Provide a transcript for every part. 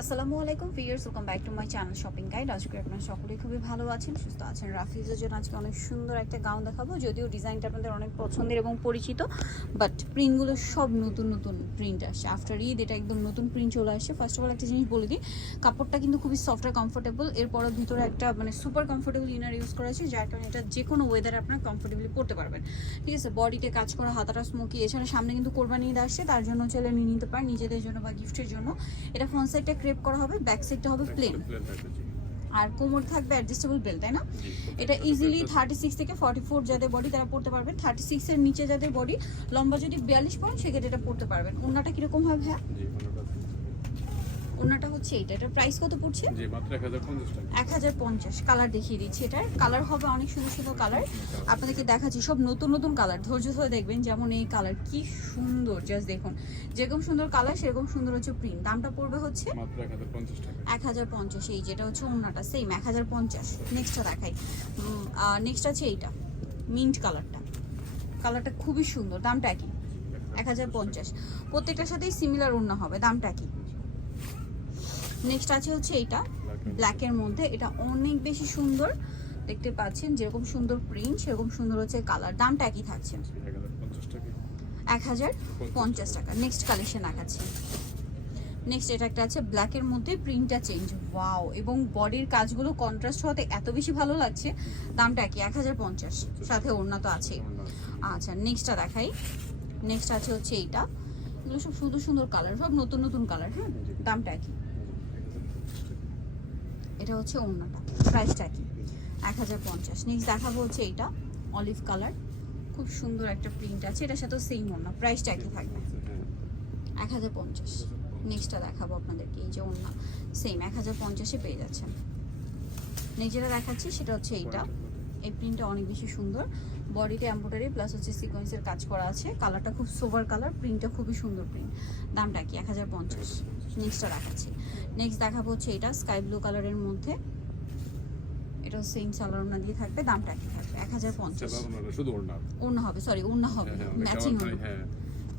আসসালামু আলাইকুম viewers welcome back to my channel shopping guide আজকে আপনারা সকলেই খুবই ভালো আছেন, সুস্থ আছেন। রাফিজের জন্য আজকে অনেক সুন্দর একটা গাউন দেখাবো, যদিও ডিজাইনটা আপনাদের অনেক পছন্দের এবং পরিচিত বাট প্রিন্টগুলো সব নতুন নতুন প্রিন্ট আসছে। আফটার ঈদ, এটা একদম নতুন প্রিন্ট চলে আসছে। ফার্স্ট অফ অল একটা জিনিস বলে দিই, কাপড়টা কিন্তু খুবই সফট আর কমফোর্টেবল এরপরে ভিতরে একটা মানে সুপার কমফোর্টেবল ইনার ইউজ করা আছে, যার কারণে এটা যে কোনো ওয়েদারে আপনারা কমফোর্টেবলি পরতে পারবেন। ঠিক আছে বডিতে কাজ করা, হাতাটা স্মোকি এছাড়া সামনে কিন্তু কোরবানি ঈদ আসছে, তার জন্য চলে নিয়ে নিতে পারেন নিজেদের জন্য বা গিফটের জন্য। এটা ফ্রন্ট সাইডটা ক্রেপ করা হবে ব্যাক সাইডটা হবে প্লেন আর কোমর থাকবে অ্যাডজাস্টেবল বেল্ট তাই না? এটা ইজিলি থার্টি সিক্স থেকে ফর্টি ফোর যাদের বডি তারা পড়তে পারবেন। থার্টি সিক্সের নিচে যাদের বডি লম্বা যদি বিয়াল্লিশ পড়েন সেক্ষেত্রে এটা পড়তে পারবেন। ওনাটা কীরকম হবে হ্যাঁ ওনাটা হচ্ছে এটা। এটার প্রাইস কত পড়ছে? জি মাত্র এক হাজার পঞ্চাশ টাকা। এক হাজার পঞ্চাশ কালার দেখিয়ে দিচ্ছি এটার কালার হবে অনেক সুন্দর সুন্দর কালার আপনাদেরকে দেখাচ্ছি সব নতুন নতুন কালার ধৈর্য ধরে দেখবেন যেমন এই কালার কি সুন্দর জাস্ট দেখুন। যেরকম সুন্দর কালার সেরকম সুন্দর হচ্ছে প্রিন্ট দামটা পড়বে হচ্ছে মাত্র এক হাজার পঞ্চাশ টাকা। এক হাজার পঞ্চাশ এই যেটা হচ্ছে ওনাটা সেম এক হাজার পঞ্চাশ। নেক্সটটা দেখাই। নেক্সট আছে এইটা মিন্ট কালারটা কালারটা খুবই সুন্দর দামটা কি এক হাজার পঞ্চাশ। প্রত্যেকটার সাথেই সিমিলার ওড়না হবে দামটা কি নেক্সট আছে হচ্ছে এইটা ব্ল্যাকের মধ্যে। এটা অনেক বেশি সুন্দর। দেখতে পাচ্ছেন যেরকম সুন্দর প্রিন্ট সেরকম সুন্দর হচ্ছে কালার দামটা একই থাকছে। এক হাজার পঞ্চাশ টাকা। নেক্সট কালেকশন দেখাচ্ছি নেক্সট এটা একটা আছে ব্ল্যাকের মধ্যে প্রিন্টটা চেঞ্জ ওয়াও এবং বডির কাজগুলো কন্ট্রাস্ট হতে এত বেশি ভালো লাগছে। দামটা কি এক হাজার পঞ্চাশ। সাথে ওড়না তো আছেই। আচ্ছা নেক্সটটা দেখাই। নেক্সট আছে হচ্ছে এইটা। এগুলো সব সুন্দর সুন্দর কালার সব নতুন নতুন কালার হ্যাঁ? দামটা কি এটা হচ্ছে ওড়নাটা প্রাইসটা কি এক হাজার পঞ্চাশ। নেক্সট দেখাবো হচ্ছে এটা অলিভ কালার খুব সুন্দর একটা প্রিন্ট আছে এটার সাথেও সেম ওড়না প্রাইসটা একই থাকবে। এক হাজার পঞ্চাশ। নেক্সটটা দেখাবো আপনাদেরকে এই যে অন্য সেম এক হাজার পঞ্চাশে পেয়ে যাচ্ছেন। নেক্সট যেটা দেখাচ্ছি সেটা হচ্ছে এইটা। এই প্রিন্টটা অনেক বেশি সুন্দর। বডিতে এম্ব্রয়ডারি প্লাস হচ্ছে সিকোয়েন্সের কাজ করা আছে। কালারটা খুব সোভার কালার প্রিন্টটা খুবই সুন্দর প্রিন্ট দামটা কি? এক হাজার পঞ্চাশ। নেক্সটটা দেখাচ্ছি। নেক্সট দেখাবো হচ্ছে এটা স্কাই ব্লু কালারের মধ্যে। এটাও সেম সালোয়ার দিয়ে থাকবে। দামটা কি থাকবে? এক হাজার পঞ্চাশ। শুধু ওড়না। হবে সরি ওড়না হবে। হ্যাঁ, হ্যাঁ, ম্যাচিং হবে হ্যাঁ।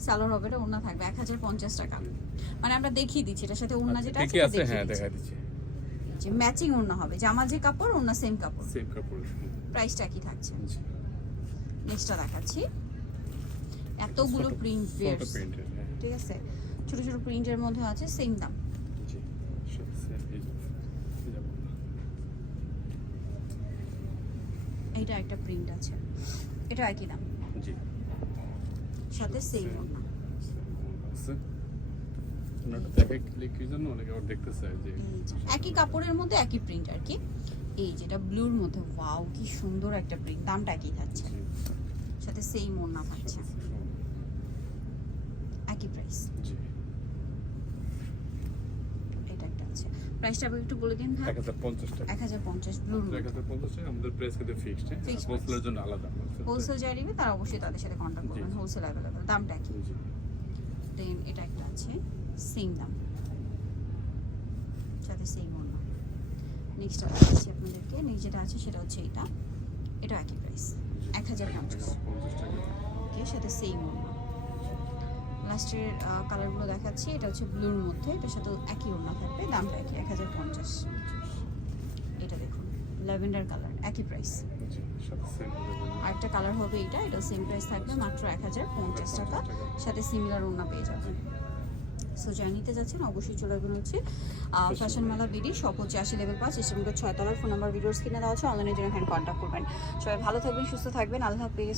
সালোয়ার হবে এটা ওড়না থাকবে। এক হাজার পঞ্চাশ টাকা। মানে আমরা দেখিয়ে দিচ্ছি এটার সাথে ওড়না যেটা আছে এটা দেখিয়ে হ্যাঁ দিচ্ছি। দেখা দিচ্ছি। যে ম্যাচিং ওড়না হবে জামা যে কাপড় ওড়না সেম কাপড়। সেম কাপড় প্রাইসটা কি থাকছে? জি নেক্সটটা দেখাচ্ছি। এতগুলো প্রিন্ট হ্যাঁ। ঠিক আছে? ছোট ছোট প্রিন্টের মধ্যে আছে সেম দাম। এইটা একটা প্রিন্ট আছে। এটা একই দাম। জি। সাথে সেম আছে। একই কাপড়ের মধ্যে একই প্রিন্ট আর কি। এই যেটা ব্লুর মধ্যে ওয়াও কি সুন্দর একটা প্রিন্ট দামটা একই থাকছে। সাথে সেম ওড়না থাকছে। একই প্রাইস এটা একটা আছে। প্রাইসটা আবার একটু বলে দিন হ্যাঁ এক হাজার পঞ্চাশ টাকা। এক হাজার পঞ্চাশ ব্লুর এক মধ্যে হাজার পঞ্চাশ টাকা আমাদের প্রাইস কিন্তু ফিক্সড হ্যাঁ? হোলসেলের জন্য আলাদা। হোলসেল যারা নিবে তারা অবশ্যই তাদের সাথে কন্ট্যাক্ট করবেন। হোলসেল অ্যাভেলেবেল দামটা কি দেন এটা একটা আছে। সেম দাম সাথে সেম অন্য নেক্সট দেখাচ্ছি আপনাদেরকে নেক্সট যেটা আছে সেটা হচ্ছে এটা। এটা একই প্রাইস এক হাজার পঞ্চাশ। ওকে সাথে সেম অন্য লাস্টের কালারগুলো দেখাচ্ছি, এটা হচ্ছে ব্লুর মধ্যে, এটার সাথে একই ওড়না থাকবে, দামটা একই, এক হাজার পঞ্চাশ। এটা দেখুন ল্যাভেন্ডার কালার একই প্রাইস আরেকটা কালার হবে এটা এটা সেম প্রাইস থাকবে, মাত্র এক হাজার পঞ্চাশ টাকা। সাথে সিমিলার ওড়না পেয়ে যাবেন। সো জার্নিতে নিতে যাচ্ছেন অবশ্যই চলে আসবেন হচ্ছে ফ্যাশন মেলা বিডি সব হচ্ছে আশি লেভেল পাঁচ ইস্টার্নগড় ছয় তলার ফোন নাম্বার ভিডিওস কিনে দেওয়া আছে অনলাইনের জন্য হ্যান্ড কন্ট্যাক্ট করবেন। সবাই ভালো থাকবেন সুস্থ থাকবেন আল্লাহ হাফিজ।